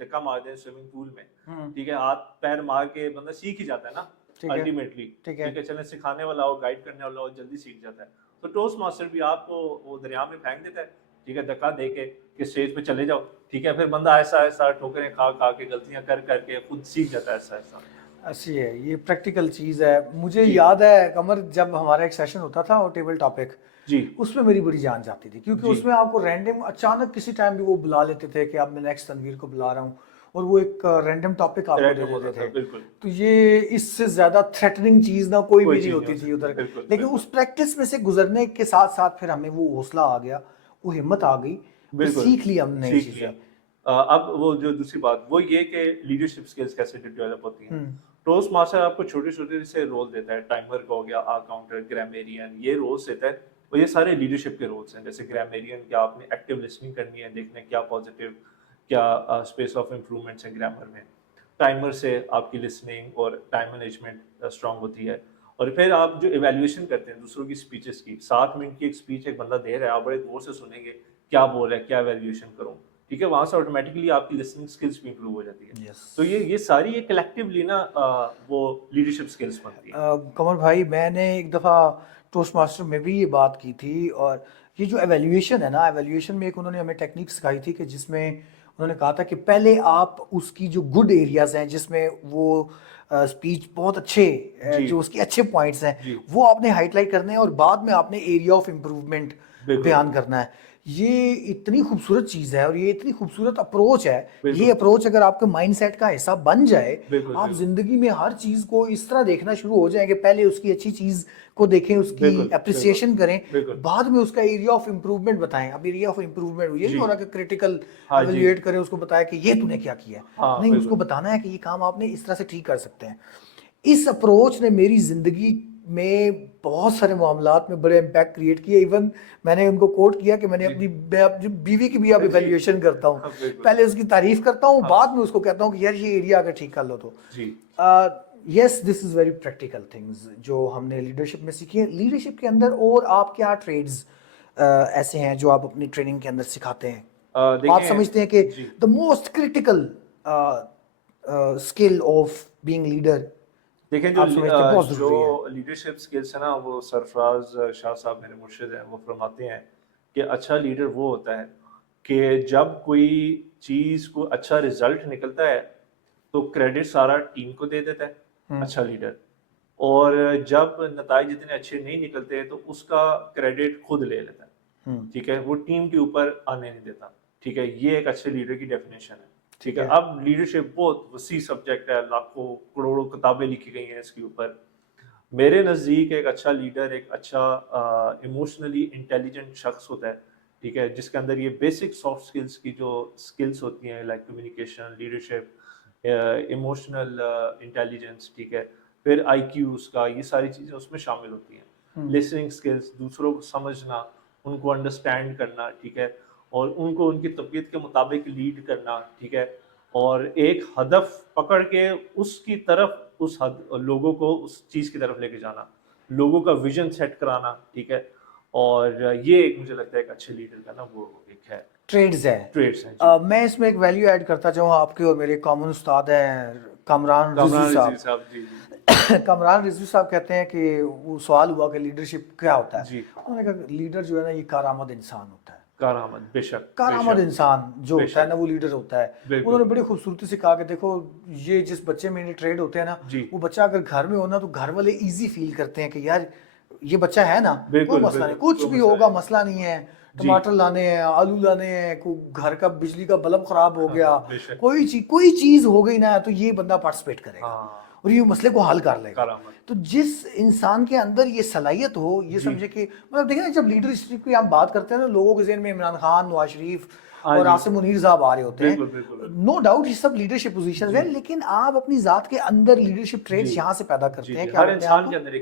धक्का मार दें स्विमिंग पूल में, ठीक है, हाथ पैर मार के बंदा सीख ही जाता है ना अल्टीमेटली, ठीक है। चले सिखाने वाला हो, गाइड करने वाला हो, जल्दी सीख जाता है। तो टोस्ट मास्टर भी आपको वो दरिया में फेंक देता है, ठीक है, धक्का दे के कि स्टेज पे चले जाओ, ठीक है। फिर बंदा ऐसा ऐसा ठोकरें खा खा के, गलतियां कर करके खुद सीख जाता है ऐसा ऐसा। ऐसी है, ये प्रैक्टिकल चीज़ है। मुझे याद है कमर, जब हमारा एक सेशन होता था और टेबल टॉपिक जी, उसमें मेरी बड़ी जान जाती थी, क्योंकि उसमें आपको रैंडम अचानक किसी टाइम भी वो बुला लेते थे कि अब मैं नेक्स्ट तनवीर को बुला रहा हूँ, और वो एक रैंडम टॉपिक आपको दे देते थे। बिल्कुल। तो ये इससे ज्यादा थ्रेटनिंग चीज ना कोई भी नहीं होती थी उधर। बिल्कुल, लेकिन उस प्रैक्टिस में से गुजरने के साथ साथ फिर हमें वो हौसला आ गया, वो हिम्मत आ गई, सीख लिया हमने नई चीजें। अब वो जो दूसरी बात वो ये कि लीडरशिप स्किल्स कैसे डेवलप होती हैं। टोस्ट मास्टर आपको छोटे छोटे से रोल देता है, टाइमर का हो गया, अकाउंटर, ग्रामेरियन, ये रोल्स देता है, और ये सारे लीडरशिप के रोल्स हैं। जैसे ग्रामेरियन, क्या आपने एक्टिव लिसनिंग करनी है, देखना है क्या पॉजिटिव, क्या स्पेस ऑफ इम्प्रूवमेंट्स है ग्रामर में। टाइमर से आपकी लिसनिंग और टाइम मैनेजमेंट स्ट्रांग होती है। और फिर आप जो इवैल्यूएशन करते हैं दूसरों की स्पीचेस की, 7 मिनट की एक स्पीच एक बंदा दे रहा है, आप बड़े गौर से सुनेंगे क्या बोल रहा है, क्या इवैल्यूएशन करूँ, ठीक है, वहां से ऑटोमेटिकली आपकी लिसनिंग स्किल्स भी इंप्रूव हो जाती है। तो ये सारी ये कलेक्टिवली ना वो लीडरशिप स्किल्स बनती है। कमर भाई, मैंने एक दफ़ा टोस्ट मास्टर में भी ये बात की थी, और ये जो एवेल्यूएशन है ना, एवेल्यूएशन में एक उन्होंने हमें टेक्निक सिखाई थी कि जिसमें انہوں نے کہا تھا کہ پہلے آپ اس کی جو گڈ ایریاز ہیں جس میں وہ اسپیچ بہت اچھے جو اس کے اچھے پوائنٹس ہیں وہ آپ نے ہائٹ لائٹ کرنے ہیں اور بعد میں آپ نے ایریا آف امپروومنٹ بیان کرنا ہے. یہ اتنی خوبصورت چیز ہے اور یہ اتنی خوبصورت اپروچ ہے. یہ اپروچ اگر آپ کے مائنڈ سیٹ کا حصہ بن جائے, آپ زندگی میں ہر چیز کو اس طرح دیکھنا شروع ہو جائیں کہ پہلے اس کی اچھی چیز کو دیکھیں, اس کی اپریسیشن کریں, بعد میں اس کا ایریا آف امپروومنٹ بتائیں. اب ایریا آف امپروومنٹ یہ نہیں ہو رہا کہ کریٹیکل ایویلویٹ کریں, اس کو بتایا کہ یہ تو نے کیا کیا ہے, نہیں, اس کو بتانا ہے کہ یہ کام آپ نے اس طرح سے ٹھیک کر سکتے ہیں. اس اپروچ نے میری زندگی میں بہت سارے معاملات میں بڑے امپیکٹ کریٹ کیے. ایون میں نے ان کو کوٹ کیا کہ میں نے اپنی بیوی کی بھی اب ایویلیویشن کرتا ہوں, پہلے اس کی تعریف کرتا ہوں, بعد میں اس کو کہتا ہوں کہ یار یہ ایریا اگر ٹھیک کر لو تو. یس, دس از ویری پریکٹیکل تھنگز جو ہم نے لیڈرشپ میں سیکھی ہیں. لیڈرشپ کے اندر اور آپ کیا ٹریڈز ایسے ہیں جو آپ اپنی ٹریننگ کے اندر سکھاتے ہیں, آپ سمجھتے ہیں کہ the most critical skill of being leader? دیکھیں جو لیڈرشپ اسکلس ہیں نا, وہ سرفراز شاہ صاحب میرے مرشد ہیں, وہ فرماتے ہیں کہ اچھا لیڈر وہ ہوتا ہے کہ جب کوئی چیز کو اچھا رزلٹ نکلتا ہے تو کریڈٹ سارا ٹیم کو دے دیتا ہے اچھا لیڈر, اور جب نتائج اتنے اچھے نہیں نکلتے تو اس کا کریڈٹ خود لے لیتا ہے, ٹھیک ہے, وہ ٹیم کے اوپر آنے نہیں دیتا, ٹھیک ہے. یہ ایک اچھے لیڈر کی ڈیفینیشن ہے, ٹھیک ہے. اب لیڈرشپ بہت وسیع سبجیکٹ ہے, لاکھوں کروڑوں کتابیں لکھی گئی ہیں اس کے اوپر. میرے نزدیک ایک اچھا لیڈر ایک اچھا ایموشنلی انٹیلیجنٹ شخص ہوتا ہے, ٹھیک ہے, جس کے اندر یہ بیسک سافٹ اسکلس کی جو اسکلس ہوتی ہیں like communication, leadership, emotional intelligence, ٹھیک ہے, پھر آئی کیو اس کا, یہ ساری چیزیں اس میں شامل ہوتی ہیں. لسننگ اسکلس, دوسروں کو سمجھنا, ان کو انڈرسٹینڈ کرنا, ٹھیک ہے, اور ان کو ان کی طبیعت کے مطابق لیڈ کرنا, ٹھیک ہے, اور ایک ہدف پکڑ کے اس کی طرف اس لوگوں کو اس چیز کی طرف لے کے جانا, لوگوں کا ویژن سیٹ کرانا, ٹھیک ہے. اور یہ ایک مجھے لگتا ہے ایک اچھے لیڈر کا نا وہ ایک ہے ٹریڈز ہے. میں اس میں ایک ویلیو ایڈ کرتا چاہوں, آپ کے اور میرے کامن استاد ہیں کامران رضوی صاحب. کامران رضوی صاحب کہتے ہیں کہ وہ سوال ہوا کہ لیڈرشپ کیا ہوتا ہے, انہوں نے کہا لیڈر جو ہے نا یہ کارآمد انسان ہوتا ہے. کارآمد, بے شک کارآمد انسان جو ہوتا ہے نا وہ لیڈر ہوتا ہے. انہوں نے بڑی خوبصورتی سے کہا کہ دیکھو یہ جس بچے میں ٹریڈ ہوتے ہیں نا, وہ بچہ اگر گھر میں ہونا تو گھر والے ایزی فیل کرتے ہیں کہ یار یہ بچہ ہے نا, کوئی مسئلہ نہیں, کچھ بھی ہوگا مسئلہ نہیں ہے, ٹماٹر لانے ہیں, آلو لانے ہیں, گھر کا بجلی کا بلب خراب ہو گیا, کوئی چیز ہو گئی نا, تو یہ بندہ پارٹیسپیٹ کرے گا اور یہ مسئلے کو حل کر لے گا. تو جس انسان کے اندر یہ صلاحیت ہو, یہ سمجھے کہ مطلب دیکھیں نا جب لیڈرشپ کی ہم بات کرتے ہیں تو لوگوں کے ذہن میں عمران خان, نواز شریف اور آصم منیر صاحب آ رہے ہوتے ہیں. نو ڈاؤٹ یہ سب لیڈرشپ پوزیشنز ہیں, لیکن آپ اپنی ذات کے اندر لیڈرشپ ٹریٹس یہاں سے پیدا کرتے ہیں کہ ہر انسان کے اندر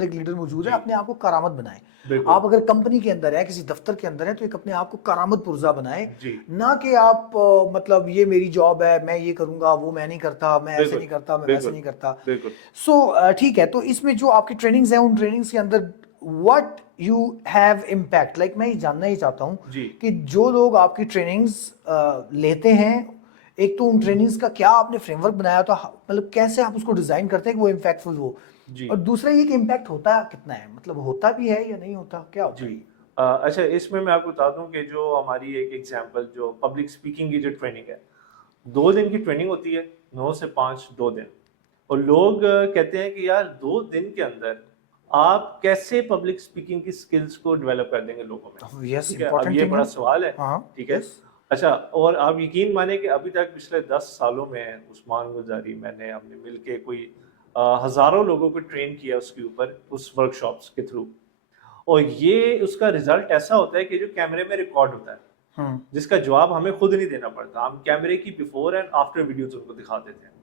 ایک لیڈر موجود ہے. اپنے آپ کو کارآمد بنائیں. آپ اگر کمپنی کے اندر ہے, کسی دفتر کے اندر ہے, تو ایک اپنے آپ کو کارآمد پرزہ بنائیں, نہ کہ آپ مطلب یہ میری جاب ہے, میں یہ کروں گا, وہ میں نہیں کرتا, میں ایسے نہیں کرتا, میں ویسے نہیں کرتا. سو ٹھیک ہے, تو اس میں جو آپ کی ٹریننگز ہیں ان ٹریننگز کے اندر what you have impact, like میں یہ جاننا ہی چاہتا ہوں کہ جو لوگ آپ کی ٹریننگز لیتے ہیں, ایک تو ان ٹریننگز کا کیا آپ نے فریم ورک بنایا ہوتا, مطلب کیسے آپ اس کو ڈیزائن کرتے ہیں کہ وہ امپیکٹفل ہو, اور دوسرا یہ کہ امپیکٹ ہوتا کتنا ہے, مطلب ہوتا بھی ہے یا نہیں ہوتا, کیا ہوتا ہے؟ اچھا, اس میں آپ کو بتا دوں کہ جو ہماری ایک ایگزامپل جو پبلک اسپیکنگ کی جو ٹریننگ ہے, 2 دن کی ٹریننگ ہوتی ہے, 9 سے 5 2 دن, اور لوگ کہتے ہیں کہ یار 2 دن کے اندر آپ کیسے پبلک اسپیکنگ کی سکلز کو ڈیولپ کر دیں گے لوگوں میں, اب یہ بڑا سوال ہے, ٹھیک ہے. اچھا, اور آپ یقین مانیں کہ ابھی تک پچھلے 10 سالوں میں عثمان گلزاری, میں نے ہم نے مل کے کوئی ہزاروں لوگوں کو ٹرین کیا اس کے اوپر, اس ورک شاپس کے تھرو, اور یہ اس کا ریزلٹ ایسا ہوتا ہے کہ جو کیمرے میں ریکارڈ ہوتا ہے, جس کا جواب ہمیں خود نہیں دینا پڑتا, ہم کیمرے کی بیفور اینڈ آفٹر ویڈیوز ان کو دکھا دیتے ہیں,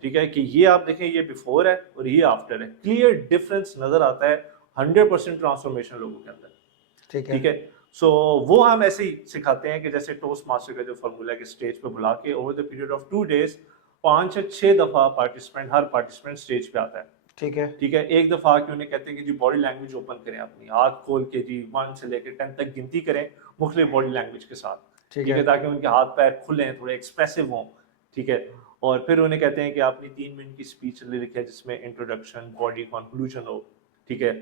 ٹھیک ہے, کہ یہ آپ دیکھیں یہ بیفور ہے اور یہ آفٹر ہے, کلیئر ڈفرنس نظر آتا ہے, 100% ٹرانسفارمیشن لوگوں کے اندر, ٹھیک ہے. سو وہ ہم ایسے ہی سکھاتے ہیں کہ جیسے ٹوسٹ ماسٹر کا جو فارمولا ہے کہ اسٹیج پہ بلا کے over the period of 2 days 5 سے 6 دفعہ ہر پارٹیسپینٹ اسٹیج پہ آتا ہے, ٹھیک ہے. ایک دفعہ کہ انہیں کہتے ہیں کہ جی باڈی لینگویج اوپن کریں, اپنی ہاتھ کھول کے جی 1 سے لے کے 10 تک گنتی کریں مختلف باڈی لینگویج کے ساتھ, ٹھیک ہے, تاکہ ان کے ہاتھ پیر کھلیں, تھوڑے ایکسپریسو ہوں, ٹھیک ہے. اور پھر انہیں کہتے ہیں کہ آپ نے 3 منٹ کی اسپیچ لکھیں جس میں انٹروڈکشن, باڈی, کنکلوژن ہو, ٹھیک ہے.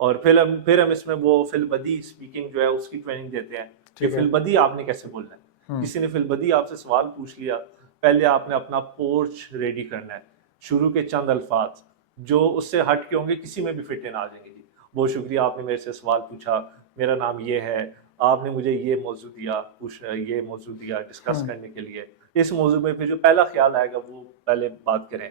اور پھر ہم اس میں وہ فی البدی اسپیکنگ جو ہے اس کی ٹریننگ دیتے ہیں کہ فی البدی آپ نے کیسے بولنا ہے, کسی نے فلبدی آپ سے سوال پوچھ لیا, پہلے آپ نے اپنا پورچ ریڈی کرنا ہے, شروع کے چند الفاظ جو اس سے ہٹ کے ہوں گے کسی میں بھی فٹ ان آ جائیں گے. جی بہت شکریہ آپ نے میرے سے سوال پوچھا, میرا نام یہ ہے, آپ نے مجھے یہ موضوع دیا, یہ موضوع دیا ڈسکس کرنے کے لیے, اس موضوع میں پھر جو پہلا خیال آئے گا وہ پہلے بات کریں,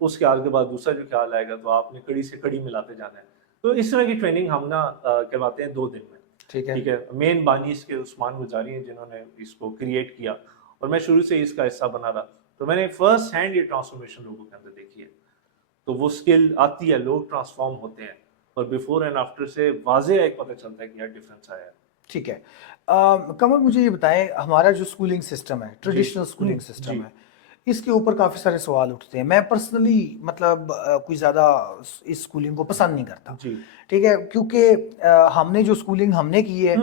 اس خیال کے بعد دوسرا جو خیال آئے گا تو آپ نے کڑی سے کڑی ملاتے جانا ہے. تو اس طرح کی ٹریننگ ہم نا کرواتے ہیں 2 دن میں. ٹھیک ہے, مین بانی اس کے عثمان گجاری ہیں جنہوں نے اس کو کریٹ کیا, اور میں شروع سے اس کا حصہ بنا رہا, تو میں نے فرسٹ ہینڈ یہ ٹرانسفارمیشن لوگوں کے اندر دیکھی ہے. تو وہ اسکل آتی ہے, لوگ ٹرانسفارم ہوتے ہیں, اور بیفور اینڈ آفٹر سے واضح ایک پتہ چلتا ہے کہ یار ڈفرینس آیا ہے. ٹھیک ہے, قمر مجھے یہ بتائیں, ہمارا جو اسکولنگ سسٹم ہے, ٹریڈیشنل اسکولنگ سسٹم ہے, اس کے اوپر کافی سارے سوال اٹھتے ہیں. میں پرسنلی مطلب کوئی زیادہ اس اسکولنگ کو پسند نہیں کرتا. ٹھیک ہے, کیونکہ ہم نے جو اسکولنگ ہم نے کی ہے,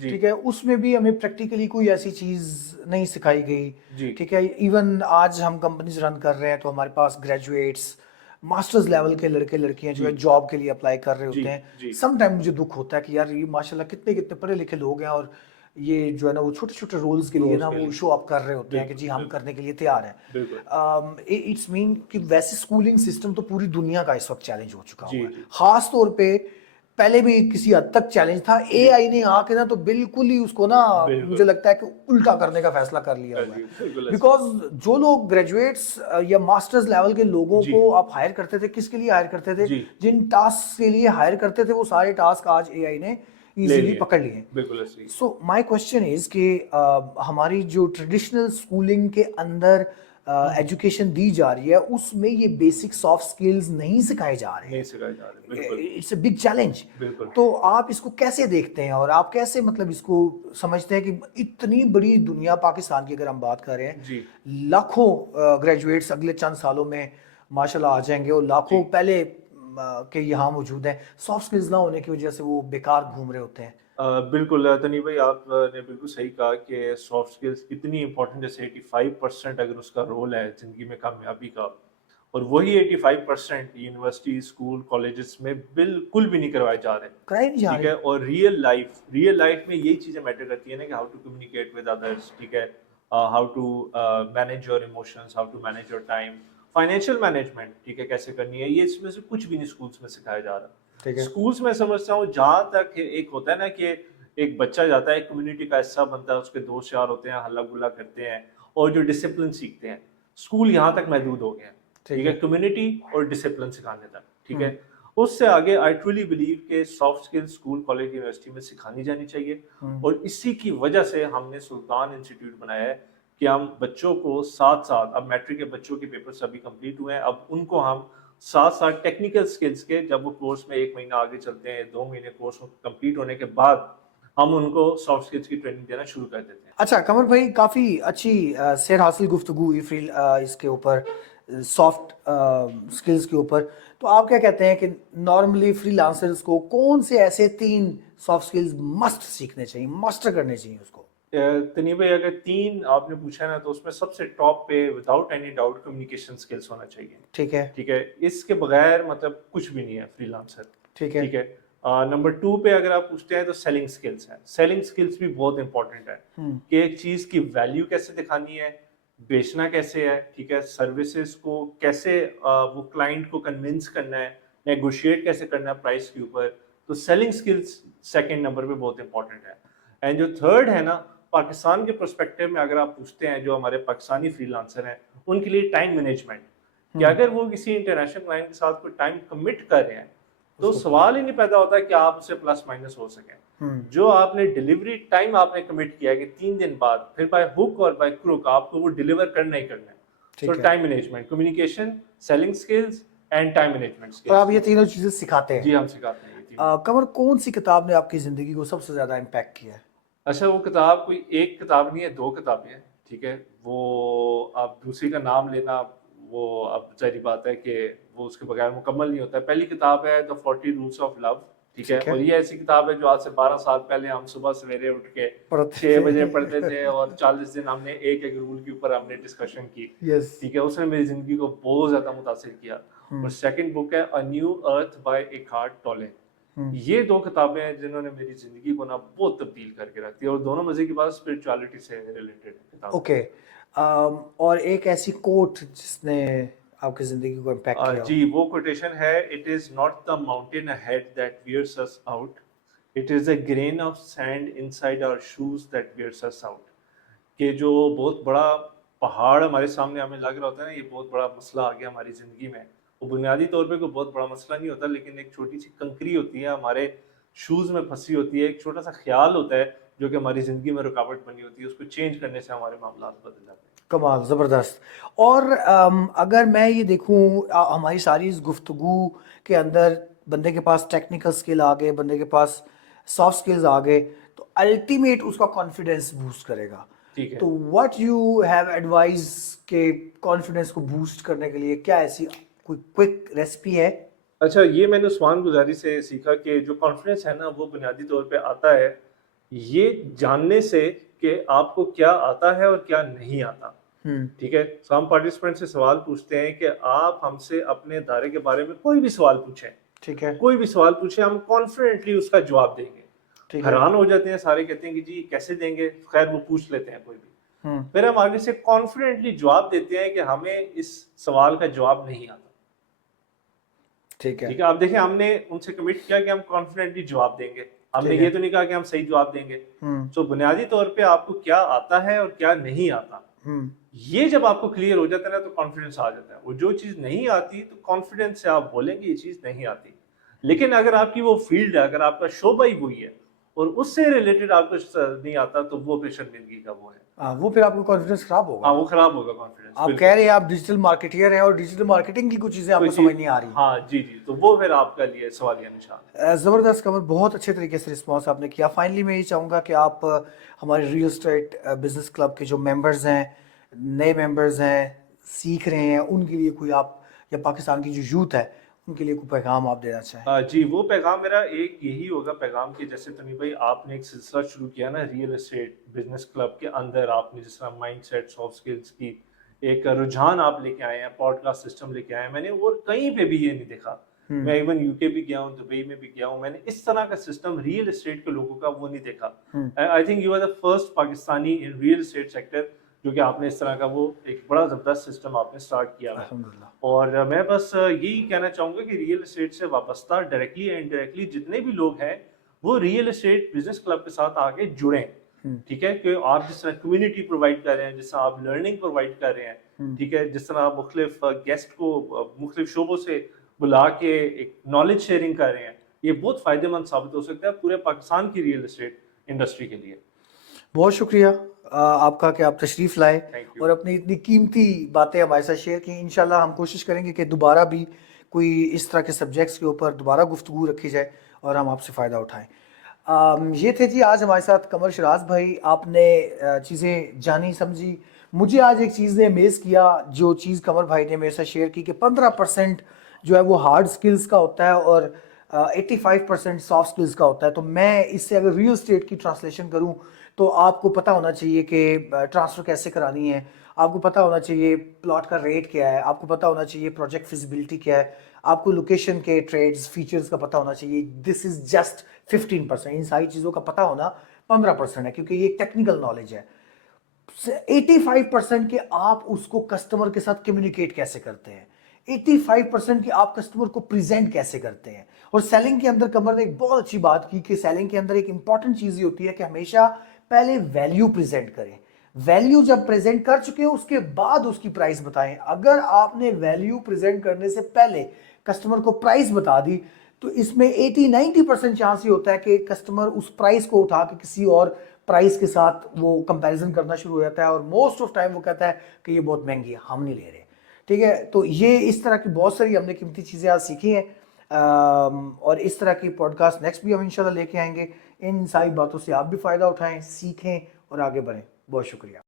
ٹھیک ہے, اس میں بھی ہمیں پریکٹیکلی کوئی ایسی چیز نہیں سکھائی گئی. ٹھیک ہے, ایون آج ہم کمپنیز رن کر رہے ہیں تو ہمارے پاس گریجویٹس ماسٹرز لیول کے لڑکے لڑکیاں جو ہے جاب کے لیے اپلائی کر رہے ہوتے ہیں. سم ٹائم مجھے دکھ ہوتا ہے کہ یار یہ ماشاءاللہ کتنے پڑھے لکھے لوگ ہیں, اور یہ جو ہے نا وہ چھوٹے چھوٹے رولز کے لیے نا وہ شو اپ کر رہے ہوتے ہیں کہ جی ہم کرنے کے لیے تیار ہیں. اٹس مین کہ ویسے اسکولنگ سسٹم تو پوری دنیا کا اس وقت چیلنج ہو چکا ہوا ہے, خاص طور پہ پہلے بھی کسی حد تک چیلنج تھا, اے آئی نے آ کے نا تو بالکل ہی اس کو نا مجھے لگتا ہے کہ الٹا کرنے کا فیصلہ کر لیا ہوا ہے. بیکاز جو لوگ گریجویٹس یا ماسٹرز لیول کے لوگوں کو آپ ہائر کرتے تھے, کس کے لیے ہائر کرتے تھے, جن ٹاسک کے لیے ہائر کرتے تھے وہ سارے ٹاسک آج اے آئی نے ایزیلی پکڑ لیے. سو مائی کوشچن از کہ ہماری جو ٹریڈیشنل اسکولنگ کے اندر ایجوکیشن دی جا رہی ہے اس میں یہ بیسک سافٹ سکلز نہیں سکھائے جا رہے ہیں. It's a big challenge. تو آپ اس کو کیسے دیکھتے ہیں, اور آپ کیسے مطلب اس کو سمجھتے ہیں کہ اتنی بڑی دنیا پاکستان کی اگر ہم بات کر رہے ہیں, لاکھوں گریجویٹس اگلے چند سالوں میں ماشاءاللہ آ جائیں گے, اور لاکھوں پہلے کہ یہاں موجود ہیں, سافٹ سکلز نہ ہونے کی وجہ سے وہ بیکار گھوم رہے ہوتے ہیں. بالکل تنیب بھائی, آپ نے بالکل صحیح کہا کہ سافٹ سکلز کتنی امپورٹنٹ, جیسے 85% اگر اس کا رول ہے زندگی میں کامیابی کا, اور وہی 85% یونیورسٹی, اسکول, کالجز میں بالکل بھی نہیں کروائے جا رہے. ٹھیک ہے, اور ریئل لائف میں یہی چیزیں میٹر کرتی ہیں نا, کہ how to communicate with others, ٹھیک ہے, how to manage your emotions, how to manage your time, financial management, ٹھیک ہے, کیسے کرنی ہے, یہ اس میں سے کچھ بھی نہیں اسکولس میں سکھایا جا رہا. اسکولس میں سمجھتا ہوں جہاں تک ایک ہوتا ہے نا کہ ایک بچہ جاتا ہے, ایک کمیونٹی کا حصہ بنتا ہے, اس کے دوست یار ہوتے ہیں, ہلا گلا کرتے ہیں, اور جو ڈسپلن سیکھتے ہیں, اسکول یہاں تک محدود ہو گئے ہیں. ٹھیک ہے, کمیونٹی اور ڈسپلن سکھانے تک. ٹھیک ہے, اس سے آگے آئی ٹرولی بلیو کہ soft skill school, college, university میں سکھانی جانی چاہیے. اور اسی کی وجہ سے ہم نے سلطان انسٹیٹیوٹ بنایا ہے کہ ہم بچوں کو ساتھ, اب میٹرک کے بچوں کے پیپرز ابھی کمپلیٹ ہوئے ہیں, اب ان کو ہم ساتھ ٹیکنیکل سکلز کے, جب وہ کورس میں 1 مہینہ آگے چلتے ہیں, 2 مہینے کورس کمپلیٹ ہونے کے بعد ہم ان کو سافٹ سکلز کی ٹریننگ دینا شروع کر دیتے ہیں. اچھا قمر بھائی, کافی اچھی سیر حاصل گفتگو ہوئی اس کے اوپر, سافٹ سکلز کے اوپر. تو آپ کیا کہتے ہیں کہ نارملی فری لانسرز کو کون سے ایسے 3 سافٹ سکلز مسٹ سیکھنے چاہیے, ماسٹر کرنے چاہیے اس کو؟ تنیب بھائی, اگر 3 آپ نے پوچھا نا, تو اس میں سب سے ٹاپ پہ without any doubt communication skills ہونا چاہیے. ٹھیک ہے, اس کے بغیر مطلب کچھ بھی نہیں ہے فری لانسر. ٹھیک ہے. نمبر 2 پہ اگر آپ پوچھتے ہیں تو سیلنگ سکلز ہیں. سیلنگ سکلز بھی بہت امپورٹنٹ ہے کہ ایک چیز کی ویلیو کیسے دکھانی ہے, بیچنا کیسے ہے, ٹھیک ہے, سروسز کو کیسے وہ کلائنٹ کو کنونس کرنا ہے, نیگوشیٹ کیسے کرنا ہے پرائس کے اوپر. تو سیلنگ سکلز سیکنڈ نمبر پہ بہت امپورٹنٹ ہے. اینڈ جو تھرڈ ہے نا, پاکستان کے پرسپیکٹو میں اگر آپ پوچھتے ہیں, جو ہمارے پاکستانی فری لانسر ہیں ان کے لیے ٹائم مینجمنٹ, کہ اگر وہ کسی انٹرنیشنل کلائنٹ کے ساتھ کوئی ٹائم کمٹ کر رہے ہیں تو سوال ہی نہیں پیدا ہوتا کہ آپ اسے پلس مائنس ہو سکیں. جو آپ نے ڈیلیوری ٹائم آپ نے کمٹ کیا ہے کہ 3 دن بعد, پھر بائی ہک اور بائی کروک آپ کو وہ ڈیلیور کرنا ہی کرنا ہے. So time management, communication, selling skills and time management skills. اور آپ یہ تینوں چیزیں سکھاتے ہیں؟ جی ہم سکھاتے ہیں یہ تینوں. قمر, کون سی کتاب نے آپ کی زندگی کو سب سے زیادہ امپیکٹ کیا ہے؟ اچھا, وہ کتاب کوئی ایک کتاب نہیں ہے, 2 کتابیں ہیں. ٹھیک ہے, وہ آپ دوسری کا نام لینا, وہ اب ظاہری بات ہے کہ وہ اس کے بغیر مکمل نہیں ہوتا ہے. پہلی کتاب ہے The 40 Rules of Love. ٹھیک ہے, اور یہ ایسی کتاب ہے جو آج سے 12 سال پہلے ہم صبح سویرے اٹھ کے 6 بجے پڑھتے تھے, اور 40 دن ہم نے ایک رول کے اوپر ہم نے ڈسکشن کی. ٹھیک ہے, اس نے میری زندگی کو بہت زیادہ متاثر کیا. اور سیکنڈ بک ہے A New Earth by Eckhart Tolle. یہ دو کتابیں ہیں جنہوں نے میری زندگی کو نا بہت تبدیل کر کے رکھ دیا, اور دونوں مزے کی بات اسپرچولیٹی سے ریلیٹڈ کتاب. اوکے, اور ایک ایسی کوٹ جس نے آپ کی زندگی کو امپیکٹ کیا. جی وہ کوٹیشن ہے, it is not the mountain ahead that wears us out, it is a grain of sand inside our shoes that wears us out. کہ جو بہت بڑا پہاڑ ہمارے سامنے ہمیں لگ رہا ہوتا ہے نا, یہ بہت بڑا مسئلہ آ گیا ہماری زندگی میں, وہ بنیادی طور پہ کوئی بہت بڑا مسئلہ نہیں ہوتا, لیکن ایک چھوٹی سی کنکری ہوتی ہے ہمارے شوز میں پھنسی ہوتی ہے, ایک چھوٹا سا خیال ہوتا ہے جو کہ ہماری زندگی میں رکاوٹ بنی ہوتی ہے, اس کو چینج کرنے سے ہمارے معاملات بدل جاتے ہیں. کمال, زبردست. اور اگر میں یہ دیکھوں ہماری ساری اس گفتگو کے اندر بندے کے پاس ٹیکنیکل سکل آ گئے, بندے کے پاس سافٹ سکلز آ گئے, تو الٹیمیٹ اس کا کانفیڈنس بوسٹ کرے گا. ٹھیک ہے, تو واٹ یو ہیو ایڈوائز کہ کانفیڈنس کو بوسٹ کرنے کے لیے کیا ایسی کوئی کوئک ریسپی ہے؟ اچھا یہ میں نے عثمان گزاری سے سیکھا کہ جو کانفیڈنس ہے نا وہ بنیادی طور پہ آتا ہے یہ جاننے سے کہ آپ کو کیا آتا ہے اور کیا نہیں آتا. ٹھیک ہے, تو ہم پارٹیسپینٹ سے سوال پوچھتے ہیں کہ آپ ہم سے اپنے ادارے کے بارے میں کوئی بھی سوال پوچھیں, ٹھیک ہے, کوئی بھی سوال پوچھیں, ہم کانفیڈنٹلی اس کا جواب دیں گے. ٹھیک ہے, حیران ہو جاتے ہیں سارے, کہتے ہیں کہ جی کیسے دیں گے, خیر وہ پوچھ لیتے ہیں کوئی بھی, پھر ہم آگے سے کانفیڈنٹلی جواب دیتے ہیں کہ ہمیں اس سوال کا جواب نہیں آتا. ٹھیک ہے, ٹھیک ہے, آپ دیکھیں ہم نے ان سے کمٹ کیا کہ ہم کانفیڈنٹلی جواب دیں گے, ہم نے یہ تو نہیں کہا کہ ہم صحیح جواب دیں گے. سو بنیادی طور پہ آپ کو کیا آتا ہے اور کیا نہیں آتا, یہ جب آپ کو کلیئر ہو جاتا ہے نا تو کانفیڈنس آ جاتا ہے. اور جو چیز نہیں آتی تو کانفیڈنس سے آپ بولیں گے یہ چیز نہیں آتی, لیکن اگر آپ کی وہ فیلڈ ہے, اگر آپ کا شعبہ ہی وہی ہے اور اس سے ریلیٹڈ آپ کو نہیں آتا تو وہ پھر شرمندگی کا وہ ہے, وہ پھر آپ کو کانفیڈنس خراب ہوگا. ہاں وہ خراب ہوگا کانفیڈنس. آپ کہہ رہے ہیں آپ ڈیجیٹل مارکیٹر ہیں اور ڈیجیٹل مارکیٹنگ کی کچھ چیزیں آپ کو سمجھ نہیں آ رہی. ہاں جی جی, تو وہ پھر آپ کا لیے سوالیہ نشان. زبردست قمر, بہت اچھے طریقے سے رسپانس آپ نے کیا. فائنلی میں یہ چاہوں گا کہ آپ ہمارے ریئل اسٹیٹ بزنس کلب کے جو ممبرز ہیں, نئے ممبرز ہیں, سیکھ رہے ہیں, ان کے لیے کوئی آپ, یا پاکستان کی جو یوتھ ہے ان کے لیے کوئی پیغام آپ دینا چاہیں. جی وہ پیغام میرا ایک یہی ہوگا پیغام کہ جیسے تنویر بھائی آپ نے ایک سلسلہ شروع کیا نا ریئل اسٹیٹ بزنس کلب کے اندر, آپ نے جس طرح مائنڈ سیٹ, سافٹ سکلز کی ایک رجحان آپ لے کے آئے ہیں, پوڈ کاسٹ سسٹم لے کے آئے ہیں. میں نے اور کہیں پہ بھی یہ نہیں دیکھا, میں ایون یو کے بھی گیا ہوں, دبئی میں بھی گیا ہوں, میں نے اس طرح کا سسٹم ریئل اسٹیٹ کے لوگوں کا وہ نہیں دیکھا. I think you are the first Pakistani in real estate sector جو کہ آپ نے اس طرح کا وہ ایک بڑا زبردست سسٹم آپ نے سٹارٹ کیا ہے. اور میں بس یہی کہنا چاہوں گا کہ ریئل اسٹیٹ سے وابستہ ڈائریکٹلی یا انڈائریکٹلی جتنے بھی لوگ ہیں وہ ریئل اسٹیٹ بزنس کلب کے ساتھ آ کے جڑیں. ٹھیک ہے, کہ آپ جس طرح کمیونٹی پرووائڈ کر رہے ہیں, جس طرح آپ لرننگ پرووائڈ کر رہے ہیں, ٹھیک ہے, جس طرح آپ مختلف گیسٹ کو مختلف شعبوں سے بلا کے ایک نالج شیئرنگ کر رہے ہیں, یہ بہت فائدہ مند ثابت ہو سکتا ہے پورے پاکستان کی ریئل اسٹیٹ انڈسٹری کے لیے. بہت شکریہ آپ کا کہ آپ تشریف لائے اور اپنی اتنی قیمتی باتیں ہمارے ساتھ شیئر کی. انشاءاللہ ہم کوشش کریں گے کہ دوبارہ بھی کوئی اس طرح کے سبجیکٹس کے اوپر دوبارہ گفتگو رکھی جائے اور ہم آپ سے فائدہ اٹھائیں. یہ تھے جی آج ہمارے ساتھ قمر شراز بھائی. آپ نے چیزیں جانی سمجھی. مجھے آج ایک چیز نے امیز کیا, جو چیز قمر بھائی نے میرے ساتھ شیئر کی کہ 15% جو ہے وہ ہارڈ سکلز کا ہوتا ہے اور 85% سافٹ سکلز کا ہوتا ہے. تو میں اس سے اگر ریئل اسٹیٹ کی ٹرانسلیشن کروں تو آپ کو پتہ ہونا چاہیے کہ ٹرانسفر کیسے کرانی ہے, آپ کو پتہ ہونا چاہیے پلاٹ کا ریٹ کیا ہے, آپ کو پتہ ہونا چاہیے پروجیکٹ فیزیبلٹی کیا ہے, آپ کو لوکیشن کے ٹریڈز فیچرز کا پتہ ہونا چاہیے. دس از جسٹ 15%. ان ساری چیزوں کا پتہ ہونا 15% ہے کیونکہ یہ ایک ٹیکنیکل نالج ہے. 85% کہ آپ اس کو کسٹمر کے ساتھ کمیونیکیٹ کیسے کرتے ہیں, 85% کہ آپ کسٹمر کو پریزنٹ کیسے کرتے ہیں. اور سیلنگ کے اندر قمر نے ایک بہت اچھی بات کی کہ سیلنگ کے اندر ایک امپورٹنٹ چیز یہ ہوتی ہے کہ ہمیشہ پہلے ویلیو پریزنٹ کریں. ویلیو جب پریزنٹ کر چکے ہیں اس کے بعد اس کی پرائس بتائیں. اگر آپ نے ویلیو پریزنٹ کرنے سے پہلے کسٹمر کو پرائس بتا دی تو اس میں 80-90% چانس یہ ہوتا ہے کہ کسٹمر اس پرائس کو اٹھا کے کسی اور پرائس کے ساتھ وہ کمپیریزن کرنا شروع ہو جاتا ہے اور موسٹ آف ٹائم وہ کہتا ہے کہ یہ بہت مہنگی ہے, ہم نہیں لے رہے. ٹھیک ہے, تو یہ اس طرح کی بہت ساری ہم نے قیمتی چیزیں آج سیکھی ہیں اور اس طرح کی پوڈ کاسٹ نیکسٹ بھی ہم انشاءاللہ لے کے آئیں گے. ان ساری باتوں سے آپ بھی فائدہ اٹھائیں, سیکھیں اور آگے بڑھیں. بہت شکریہ.